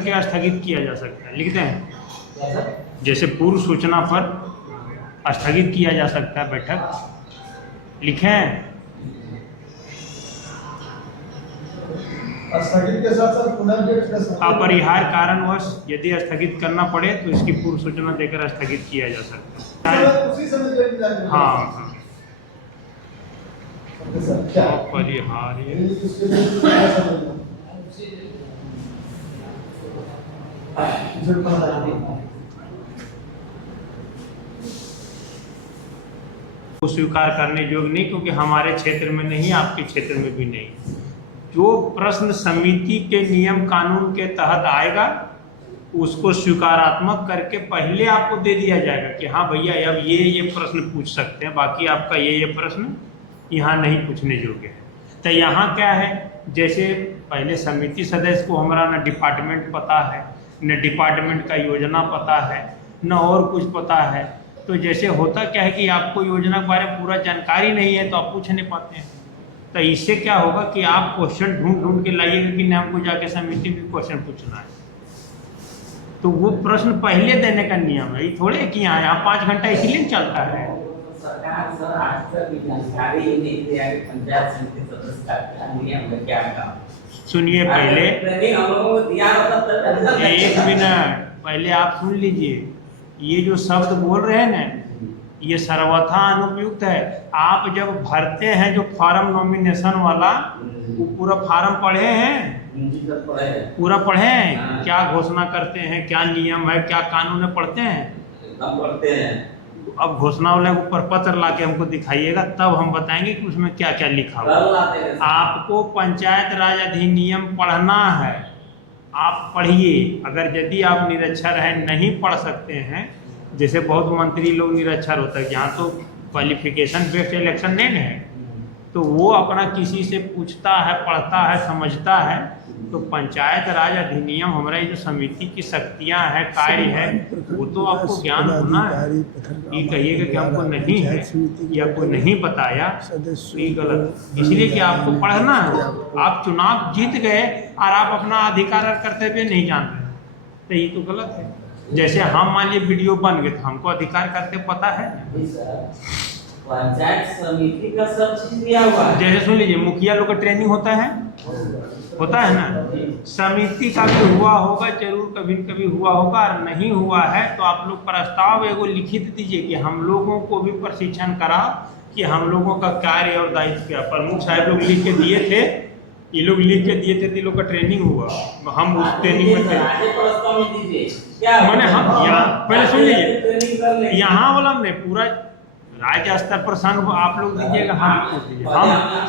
क्या स्थगित किया जा सकता है, लिखते हैं जैसे पूर्व सूचना पर स्थगित किया जा सकता है बैठक, लिखें स्थगित के साथ साथ पुनर्गठन अपरिहार्य कारणवश यदि स्थगित करना पड़े तो इसकी पूर्व सूचना देकर स्थगित किया जा सकता है। उसी समय हाँ क्या अपरिहार्य को स्वीकार करने योग्य नहीं, क्योंकि हमारे क्षेत्र में नहीं, आपके क्षेत्र में भी नहीं। जो प्रश्न समिति के नियम कानून के तहत आएगा उसको स्वीकारात्मक करके पहले आपको दे दिया जाएगा कि हाँ भैया अब ये प्रश्न पूछ सकते हैं, बाकी आपका ये प्रश्न यहाँ नहीं पूछने योग्य है। तो यहाँ क्या है, जैसे पहले समिति सदस्य को हमारा न डिपार्टमेंट पता है, न डिपार्टमेंट का योजना पता है, न और कुछ पता है। तो जैसे होता क्या है कि आपको योजना के बारे में पूरा जानकारी नहीं है तो आप पूछ नहीं पाते हैं। तो इससे क्या होगा कि आप क्वेश्चन ढूंढ के लाइएगा कि नहीं हमको जाके समिति में क्वेश्चन पूछना है, तो वो प्रश्न पहले देने का नियम है। ये थोड़े कि यहाँ 5 घंटा इसलिए चलता है। सरकार सर आज तक जानकारी ही नहीं दिया कि पंचायत समिति सदस्य का नियम है क्या का। सुनिए पहले हम लोगों को दिया होता, 1 मिनट पहले आप सुन लीजिए। ये जो शब्द बोल रहे हैं ना, ये सर्वथा अनुपयुक्त है। आप जब भरते हैं जो फॉर्म नॉमिनेशन वाला, वो पूरा फॉर्म पढ़े हैं, पूरा पढ़े हैं, क्या घोषणा करते हैं, क्या नियम है, क्या कानून है, पढ़ते हैं, पढ़ते हैं। अब घोषणा वाले ऊपर पत्र ला के हमको दिखाइएगा, तब हम बताएंगे कि उसमें क्या क्या लिखा हुआ। आपको पंचायत राज अधिनियम पढ़ना है, आप पढ़िए। अगर यदि आप निरक्षर हैं, नहीं पढ़ सकते हैं, जैसे बहुत मंत्री लोग निरक्षर होता है, यहाँ तो क्वालिफिकेशन बेस्ड इलेक्शन नहीं है, तो वो अपना किसी से पूछता है, पढ़ता है, समझता है। तो पंचायत राज अधिनियम हमारा ये जो समिति की शक्तियाँ हैं, कार्य है, वो तो आपको ज्ञान होना है। ये कहिएगा कि हमको नहीं है या कोई नहीं बताया, तो ये गलत। इसलिए कि आपको पढ़ना है। आप चुनाव जीत गए और आप अपना अधिकार करते हुए नहीं जान रहे, तो ये तो गलत है। जैसे हम मान लीजिए वीडियो बन गए, तो हमको अधिकार करते पता है। पंचायत समिति का सब चीज दिया हुआ है। जैसे सुन लीजिए, मुखिया लोग का ट्रेनिंग होता है ना, समिति का भी हुआ होगा, जरूर कभी न कभी हुआ होगा। और नहीं हुआ है तो आप लोग प्रस्ताव एगो लिखित दीजिए कि हम लोगों को भी प्रशिक्षण कराओ कि हम लोगों का कार्य और दायित्व क्या। प्रमुख साहब लोग लिख के दिए थे, ये लोग लिख के दिए थे, तो लोग का ट्रेनिंग हुआ, हम उस ट्रेनिंग में थे। मैंने हम यहाँ पहले सुन लीजिए, यहाँ वाला हमने पूरा राज्य स्तर पर सन आप लोग दीजिएगा,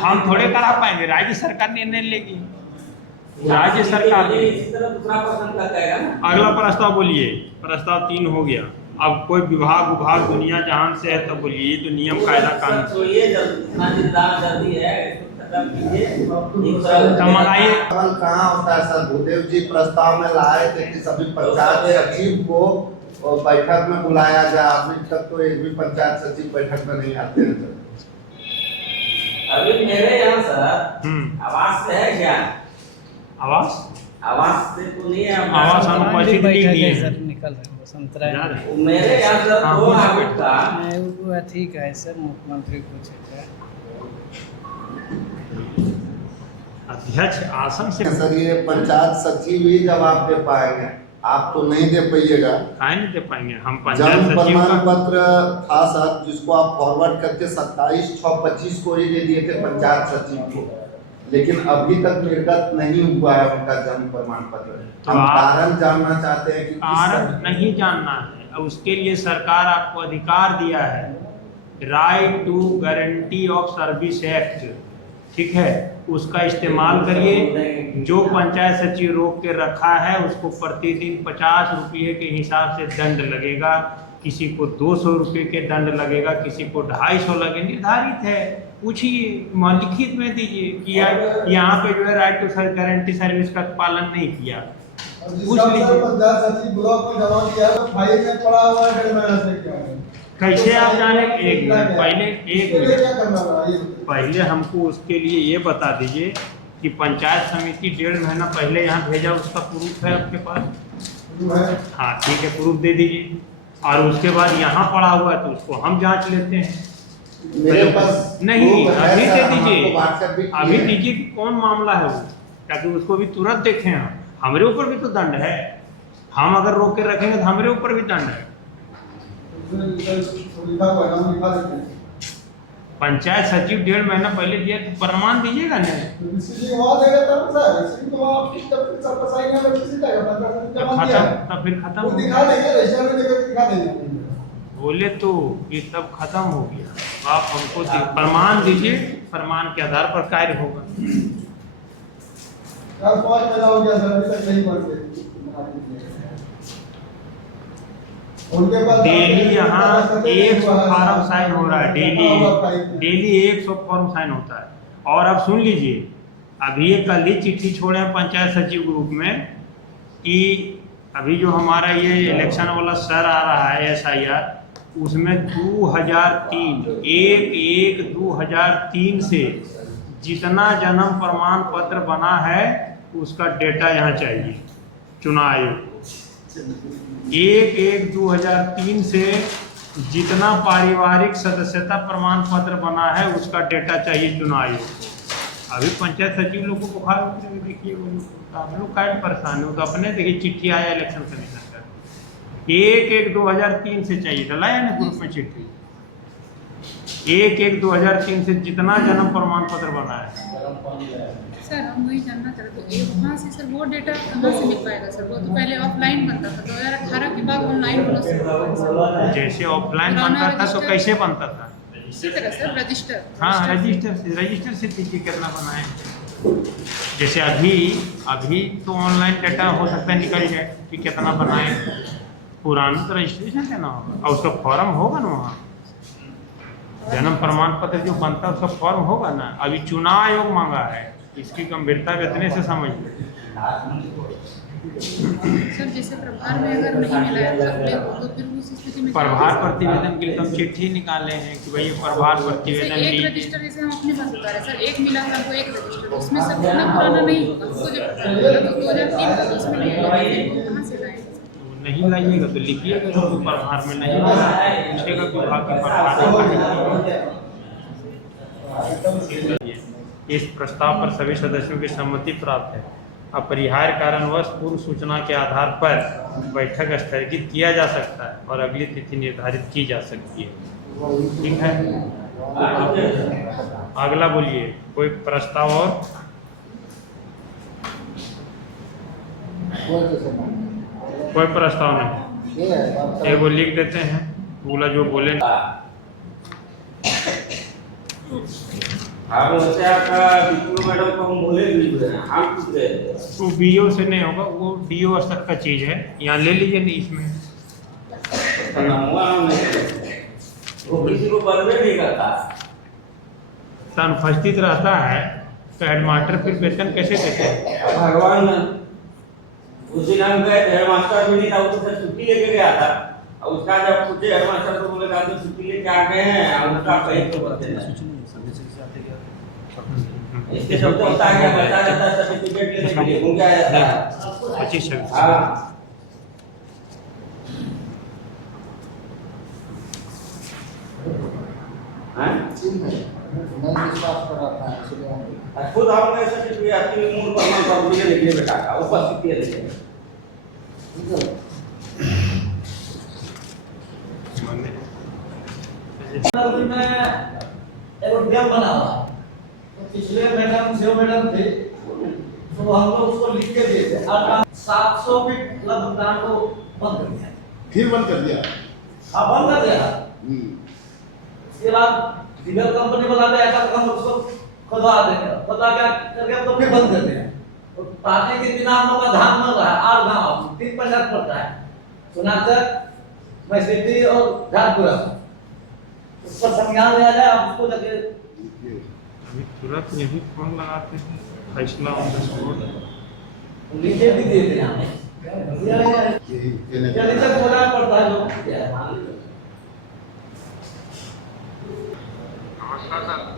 हम थोड़े करा पाएंगे। राज्य सरकार निर्णय लेगी, राज्य सरकार। अगला प्रस्ताव बोलिए। प्रस्ताव 3 हो गया। अब कोई विभाग दुनिया जहान से है तो बोलिए। ये तो नियम कायदा कानून मंगाइए। कहाँ होता है सर? भूदेव जी प्रस्ताव में लाए थे कि सभी पंचायत सचिव को बैठक में बुलाया जाए। अभी तक तो एक भी पंचायत सचिव बैठक में नहीं आते हैं सर। अभी मेरे यहाँ सर आवास से है क्या? आवास से तो नहीं है। आवास अनुपस्थित नहीं है सर, निकल रहे हैं संतरा मेरे यहाँ सर 2 आउट का वो ठीक है सर, मुख्यमंत्री कुछ है अध्यक्ष आसन से। सर ये पंचायत सचिव ही जवाब दे पाएंगे, आप तो नहीं दे पाइएगा। काहे नहीं दे पाएंगे हम? पंचायत जन्म सचिव प्रमाण का पत्र था सर, जिसको आप फॉरवर्ड करके 27/6/25 को ही दे दिए थे पंचायत सचिव को, लेकिन अभी तक निर्गत नहीं हुआ है उनका जन्म प्रमाण पत्र। हम कारण जानना चाहते हैं कि कारण नहीं जानना है, उसके लिए सरकार आपको अधिकार दिया है, right to guarantee of service act, ठीक है, उसका इस्तेमाल करिए। जो पंचायत सचिव रोक के रखा है उसको प्रतिदिन 50 रुपये के हिसाब से दंड लगेगा, किसी को 200 रुपये के दंड लगेगा, किसी को 250 लगे, निर्धारित है। पूछिए, लिखित में दीजिए कि यहाँ पे जो है राइट टू गारंटी सर्विस का पालन नहीं किया, पूछ लीजिए। पंचायत सचिव ब्लॉक में जमा किया तो फाइल में पड़ा हुआ है 1.5 महीना से क्या है? कैसे आप जाने? एक मिनट पहले, क्या करना है? पहले हमको उसके लिए ये बता दीजिए कि पंचायत समिति 1.5 महीना पहले यहाँ भेजा, उसका प्रूफ है आपके पास? जो है हाँ ठीक है, प्रूफ दे दीजिए। और उसके बाद यहाँ पड़ा हुआ है तो उसको हम जांच लेते हैं। मेरे पास नहीं, proof है अभी सर, दे हम आपको दीजिए, WhatsApp भी किए अभी हैं। दीजिए कि कौन मामला है वो, ताकि उसको भी तुरंत देखें हम। हमारे ऊपर भी तो दंड है, हम अगर रोक के रखेंगे तो हमारे ऊपर भी दंड है। लिखा हुआ है, हम लिखा देते हैं। पंचायत सचिव 1.5 महीना पहले दिया तो प्रमाण दीजिएगा ना। तो इसीलिए वहाँ देगा तब सर, इसीलिए तो वहाँ आपकी तब सब साइन नंबर किसी का है, 15 दिन जमा किया है। तब फिर खत्म वो हो दिखा गया। देंगे, रजिस्टर में देकर दिखा देंगे। बोले तो ये तब खत्म हो गया। आप हमको प्रमाण दीजिए, प्रमाण के आधार पर कार्य होगा। 4-5 महीना हो गया सर, अभी तक नहीं बनते। उनके पास डेली यहाँ 100 फॉर्म साइन हो रहा है, डेली डेली 100 फॉर्म साइन होता है। और अब सुन लीजिए, अभी ये कल ही चिट्ठी छोड़े हैं पंचायत सचिव ग्रुप में कि अभी जो हमारा ये इलेक्शन वाला सर आ रहा है SIR, उसमें 2003 से जितना जन्म प्रमाण पत्र बना है उसका डेटा यहाँ चाहिए चुनाव आयोग को। 1/1/2003 से जितना पारिवारिक सदस्यता प्रमाण पत्र बना है उसका डेटा चाहिए चुनाव आयोग को। अभी पंचायत सचिव लोग को बुखार उठ रही है, देखिए वो लोग आप लोग क्या परेशान है, वो तो अपने देखिए चिट्ठी आया इलेक्शन कमीशन का 1/1/2003 से चाहिए, डलाया ना ग्रुप में चिट्ठी। 1/1/2003 से जितना जन्म प्रमाण पत्र बना है। सर हम वही जानना चाहते हैं, वहाँ से सर वो डेटा कहाँ से मिल पाएगा सर? वो तो पहले ऑफलाइन बनता था, 2018 के बाद ऑनलाइन होना शुरू हुआ है। जैसे ऑफलाइन बनता था तो कैसे बनता था? इसी तरह सर रजिस्टर। हाँ, रजिस्टर से देखिए कितना बना है। जैसे अभी तो ऑनलाइन डाटा हो सकता है निकल जाए कि कितना बना है, पुराना तो रजिस्ट्रेशन देना होगा और उसका फॉर्म होगा ना वहाँ। जन्म प्रमाण पत्र जो बनता है उसका फॉर्म होगा ना। अभी चुनाव आयोग मांगा है, इसकी गंभीरता इतने से समझ लो। सर जैसे प्रभार में अगर नहीं मिला है अगले को, तो फिर उस स्थिति में प्रभार प्रतिवेदन के लिए हम चिट्ठी निकाले हैं कि भाई ये प्रभार प्रतिवेदन एक लीजिए। रजिस्टर जैसे हम अपने पास बता रहे हैं सर, एक मिला था हमको एक रजिस्टर, उसमें सब इतना पुराना नहीं होगा, हमको जब पता चला तो 2003 का तो उसमें नहीं होगा, फिर वो कहाँ से लाएंगे? नहीं लाइएगा तो लिखिएगा तो प्रभार में नहीं पूछेगा कि विभाग के प्रभार। इस प्रस्ताव पर सभी सदस्यों की सहमति प्राप्त है। अपरिहार्य कारणवश पूर्व सूचना के आधार पर बैठक स्थगित किया जा सकता है और अगली तिथि निर्धारित की जा सकती है। ठीक है, अगला बोलिए, कोई प्रस्ताव और? कोई प्रस्ताव नहीं, एगो लिख देते हैं, बोला जो बोले। मैडम को हम बोले हम कुछ दे वो BO से नहीं होगा, वो DO स्तर का चीज है, यहाँ ले लीजिए नहीं इसमें। वो किसी को बर्बाद नहीं करता। तो अनुपस्थित रहता है तो हेडमास्टर फिर वेतन कैसे देते हैं? भगवान उस दिन हम गए, हेडमास्टर भी नहीं था, वो तो छुट्टी लेके गया था। और उसका जब पूछे हेडमास्टर को, बोले कहा छुट्टी लेके आ गए हैं, और उसका कहीं तो बता देना। इसके शब्द होता है कि बता जाता है सर्टिफिकेट लेने के लिए घूम के आया था। 25 हाँ खुद हम ऐसा कि आपकी मूल प्रमाण पत्र लिखिए बेटा का उपस्थिति लिखिए। एक डैम बना हुआ, तो पिछले मैडम जो मैडम थे तो हम लोग उसको लिख के दिए थे, और 700 फीट भुगतान को बंद कर दिया। फिर बंद कर दिया। हाँ बंद कर दिया। उसके बाद डीलर कंपनी वाला भी ऐसा हम उसको खुदवा देंगे, खुदवा क्या करके तो फिर बंद कर दिया। तो पानी के बिना हम लोग का धान मिल रहा है, 8 गाँव 3 पंचायत पड़ता है, सुनाचर, मैसेटी और झारपुरा। उस पर संज्ञान लिया जाए, आप उसको जाके अभी तुरंत यही फोन लगाते हैं, फैसला ऑन द स्पॉट। नीचे भी दे दें हमें, नीचे बोलना पड़ता है लोग।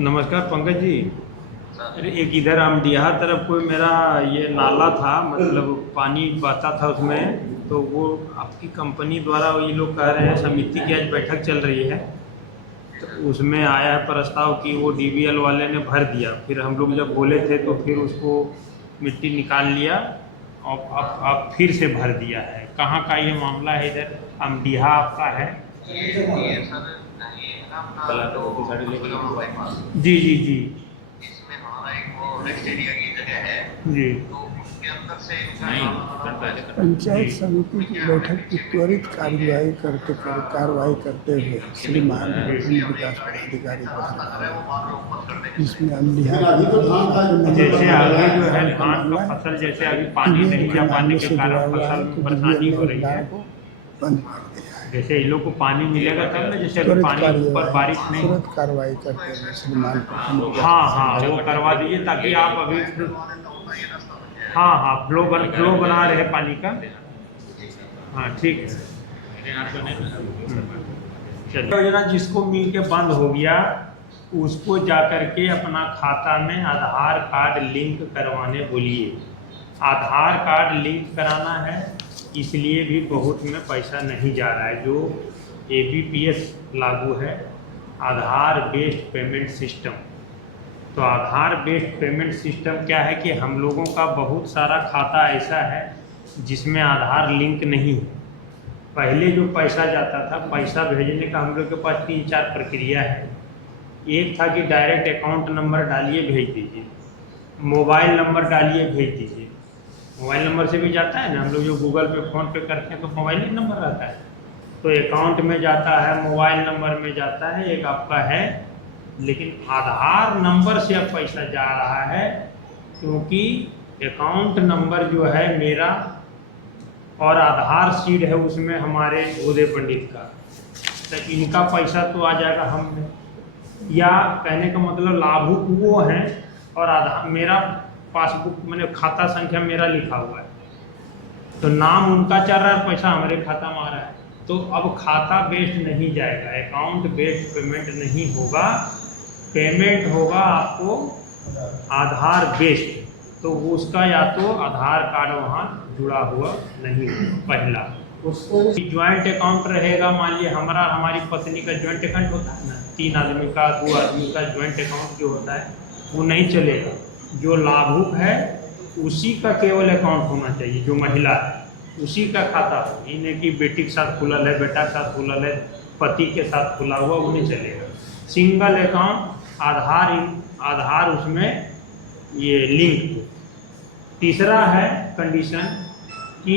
नमस्कार पंकज जी। अरे एक इधर अमडिहा तरफ कोई मेरा ये नाला था, मतलब पानी बहता था उसमें, तो वो आपकी कंपनी द्वारा ये लोग कह रहे हैं, समिति की आज बैठक चल रही है, तो उसमें आया है प्रस्ताव कि वो डीवीएल वाले ने भर दिया। फिर हम लोग जब बोले थे तो फिर उसको मिट्टी निकाल लिया और अब फिर से भर दिया है। कहाँ का ये मामला है? इधर अमडिहा आपका है? जी जी जी इसमें हमारा एक वो रेस्ट एरिया की जगह है, जी। तो उसके अंदर से पंचायत समिति की बैठक की त्वरित कार्रवाई करते हुए श्रीमान विकास पदाधिकारी जिसमें जैसे अभी जो है धान का फसल, जैसे अभी पानी नहीं आ पाने के कारण फसल में परेशानी हो रही है, बंद कर दिया है। जैसे इन लोग को पानी मिलेगा तब ना, जैसे अभी पानी ऊपर बारिश नहीं। तुरंत कार्रवाई करते हुए श्रीमान हाँ वो करवा दीजिए, ताकि आप अभी हाँ फ्लो बना रहे पानी का। हाँ ठीक है। चलिए, योजना जिसको मिल के बंद हो गया उसको जाकर के अपना खाता में आधार कार्ड लिंक करवाने बोलिए। आधार कार्ड लिंक कराना है, इसलिए भी बहुत में पैसा नहीं जा रहा है। जो ABPS लागू है, आधार बेस्ड पेमेंट सिस्टम, तो आधार बेस्ड पेमेंट सिस्टम क्या है कि हम लोगों का बहुत सारा खाता ऐसा है जिसमें आधार लिंक नहीं है। पहले जो पैसा जाता था, पैसा भेजने का हम लोग के पास 3-4 प्रक्रिया है। एक था कि डायरेक्ट अकाउंट नंबर डालिए भेज दीजिए, मोबाइल नंबर डालिए भेज दीजिए। मोबाइल नंबर से भी जाता है ना, हम लोग जो गूगल पे फ़ोन पे करते हैं तो मोबाइल ही नंबर रहता है, तो अकाउंट में जाता है, मोबाइल नंबर में जाता है, एक आपका है। लेकिन आधार नंबर से अब पैसा जा रहा है, क्योंकि अकाउंट नंबर जो है मेरा और आधार सीड है उसमें हमारे उदय पंडित का, तो इनका पैसा तो आ जाएगा हम में। या कहने का मतलब लाभुक वो हैं और आधार मेरा पासबुक मैंने खाता संख्या मेरा लिखा हुआ है, तो नाम उनका चल रहा है, पैसा हमारे खाता में आ रहा है। तो अब खाता बेस्ड नहीं जाएगा, अकाउंट बेस्ड पेमेंट नहीं होगा, पेमेंट होगा आपको आधार बेस्ड। तो उसका या तो आधार कार्ड वहाँ जुड़ा हुआ नहीं होगा, पहला। ज्वाइंट अकाउंट रहेगा, मान लीजिए हमारी पत्नी का ज्वाइंट अकाउंट होता है ना, 3 आदमी का 2 आदमी का ज्वाइंट अकाउंट जो होता है वो नहीं चलेगा। जो लाभुक है उसी का केवल अकाउंट होना चाहिए, जो महिला है उसी का खाता हो। इन्हें कि बेटी के साथ खुलल है, बेटा के साथ खुलल है, पति के साथ खुला हुआ, वो नहीं चलेगा। सिंगल अकाउंट, आधार उसमें ये लिंक। तीसरा है कंडीशन कि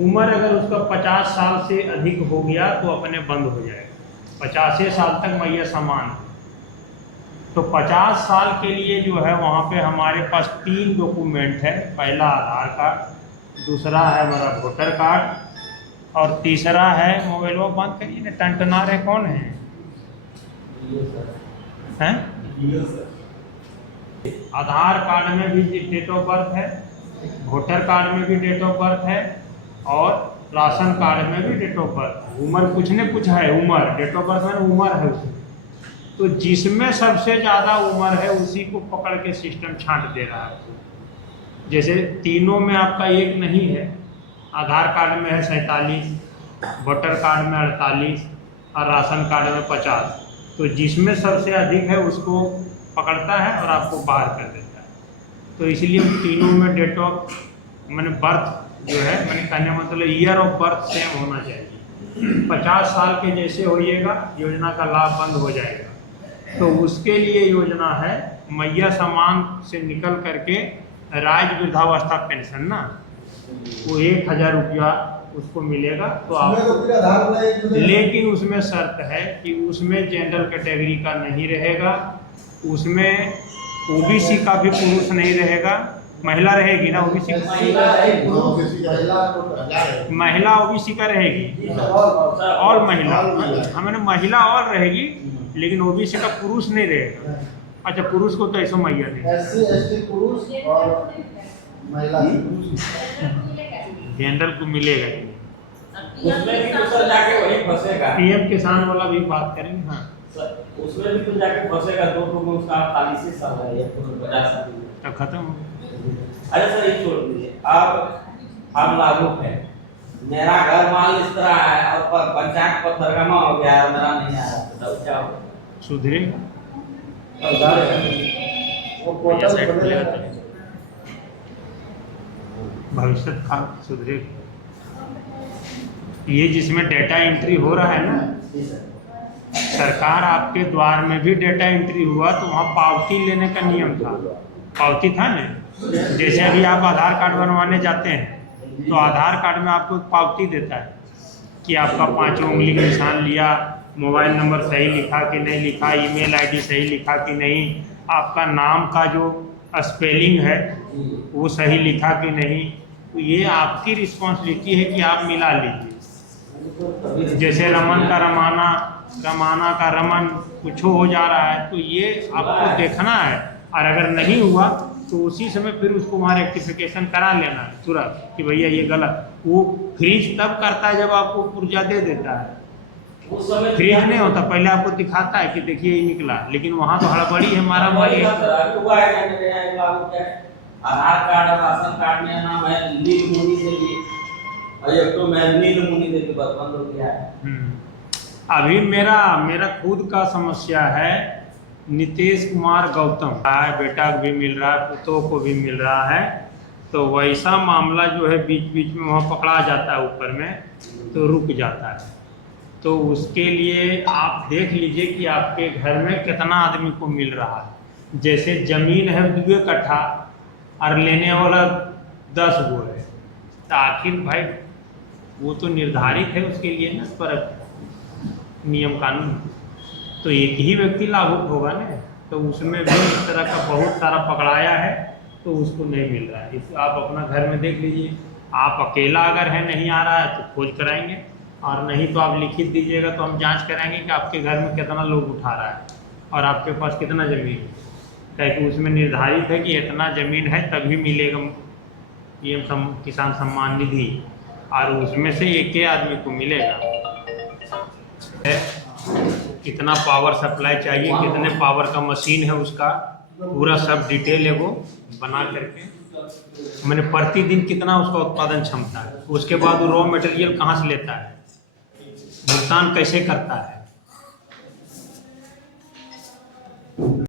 उम्र अगर उसका 50 साल से अधिक हो गया तो अपने बंद हो जाएगा। 50 साल तक मैया समान है, तो 50 साल के लिए जो है वहाँ पे हमारे पास 3 डॉक्यूमेंट है। पहला आधार कार्ड, दूसरा है हमारा वोटर कार्ड और तीसरा है मोबाइल। वो बंद करिए ना, टनटना रहे कौन है? आधार कार्ड में भी डेट ऑफ बर्थ है, वोटर कार्ड में भी डेट ऑफ बर्थ है और राशन कार्ड में भी डेट ऑफ बर्थ है। उम्र कुछ न कुछ है, उम्र डेट ऑफ बर्थ में उम्र है उसमें। तो जिसमें सबसे ज़्यादा उम्र है उसी को पकड़ के सिस्टम छांट दे रहा है। जैसे तीनों में आपका एक नहीं है, आधार कार्ड में है 47, वोटर कार्ड में 48 और राशन कार्ड में 50, तो जिसमें सबसे अधिक है उसको पकड़ता है और आपको बाहर कर देता है। तो इसलिए तीनों में डेट ऑफ मैंने बर्थ जो है, मैंने कहने मतलब ईयर ऑफ बर्थ सेम होना चाहिए। 50 साल के जैसे होइएगा योजना का लाभ बंद हो जाएगा। तो उसके लिए योजना है मैया समान से निकल करके राज्य वृद्धावस्था पेंशन ना, वो 1000 रुपया उसको मिलेगा। तो आप, लेकिन उसमें शर्त है कि उसमें जनरल कैटेगरी का नहीं रहेगा, उसमें ओबीसी का भी पुरुष नहीं रहेगा, महिला रहेगी ना ओबीसी, महिला ओबीसी का रहेगी और महिला, हमने महिला और रहेगी लेकिन ओबीसी का पुरुष नहीं रहेगा। अच्छा, पुरुष को तो ऐसा मैया नहीं, SC/ST पुरुष और महिला जनरल को मिलेगा। उसमें भी दूसरा जाके वही फंसेगा। PM किसान वाला भी बात करेंगे। हाँ सर उसमें भी तो जाके फंसेगा, 2 में उसका 48 साल है या 50 साल है। तो खत्म हो गया। अरे सर ये छोड़ दीजिए, अब हम लागू है, मेरा घर मान इस तरह है और पंचायत पत्थरगामा हो गया और मेरा नहीं आ रहा, बताओ क्या होगा? सुधरेगा वो भैया पोर्टल सेट खोलेगा खुलेगा तो भविष्य का सुधरेगा। ये जिसमें डेटा एंट्री हो रहा है ना, जी सर। सरकार आपके द्वार में भी डेटा एंट्री हुआ तो वहाँ पावती लेने का नियम था, पावती था ना। जैसे अभी आप आधार कार्ड बनवाने जाते हैं तो आधार कार्ड में आपको एक पावती देता है कि आपका 5 उंगली का निशान लिया, मोबाइल नंबर सही लिखा कि नहीं लिखा, ईमेल आईडी सही लिखा कि नहीं, आपका नाम का जो स्पेलिंग है वो सही लिखा कि नहीं। तो ये आपकी रिस्पॉन्सिबिलिटी है कि आप मिला लीजिए। जैसे रमन का रमाना, रमाना का रमन, कुछ हो जा रहा है तो ये आपको देखना है, और अगर नहीं हुआ तो उसी समय फिर उसको वहाँ रेक्टिफिकेशन करा लेना है तुरंत कि भैया ये गलत। वो फ्रीज तब करता है जब आपको पुर्जा दे देता है, उस समय फ्रीज नहीं होता, पहले आपको दिखाता है कि देखिए ये निकला, लेकिन वहाँ तो हड़बड़ी है, मारा मारी है। आधार कार्ड और राशन कार्ड में नाम है नील मुनि से भी, और एक तो मैं नील मुनि से भी बंद हो गया है। अभी मेरा खुद का समस्या है, नीतीश कुमार गौतम बेटा को भी मिल रहा है, पुतों को भी मिल रहा है, तो वैसा मामला जो है बीच बीच में वहाँ पकड़ा जाता है ऊपर में तो रुक जाता है। तो उसके लिए आप देख लीजिए कि आपके घर में कितना आदमी को मिल रहा है। जैसे ज़मीन है 2 कट्ठा और लेने वाला 10 गो है, तो आखिर भाई वो तो निर्धारित है उसके लिए ना पर नियम कानून, तो एक ही व्यक्ति लागू होगा ना। तो उसमें भी इस तरह का बहुत सारा पकड़ाया है तो उसको नहीं मिल रहा है। आप अपना घर में देख लीजिए, आप अकेला अगर है नहीं आ रहा है तो खोज कराएंगे, और नहीं तो आप लिखित दीजिएगा तो हम जांच कराएंगे कि आपके घर में कितना लोग उठा रहा है और आपके पास कितना ज़मीन है, ताकि उसमें निर्धारित है कि इतना ज़मीन है तभी मिलेगा PM किसान सम्मान निधि, और उसमें से एक आदमी को मिलेगा। कितना पावर सप्लाई चाहिए, कितने पावर का मशीन है, उसका पूरा सब डिटेल है वो बना करके, मैंने प्रतिदिन कितना उसका उत्पादन क्षमता है, उसके बाद वो रॉ मटेरियल कहाँ से लेता है, भुगतान कैसे करता है,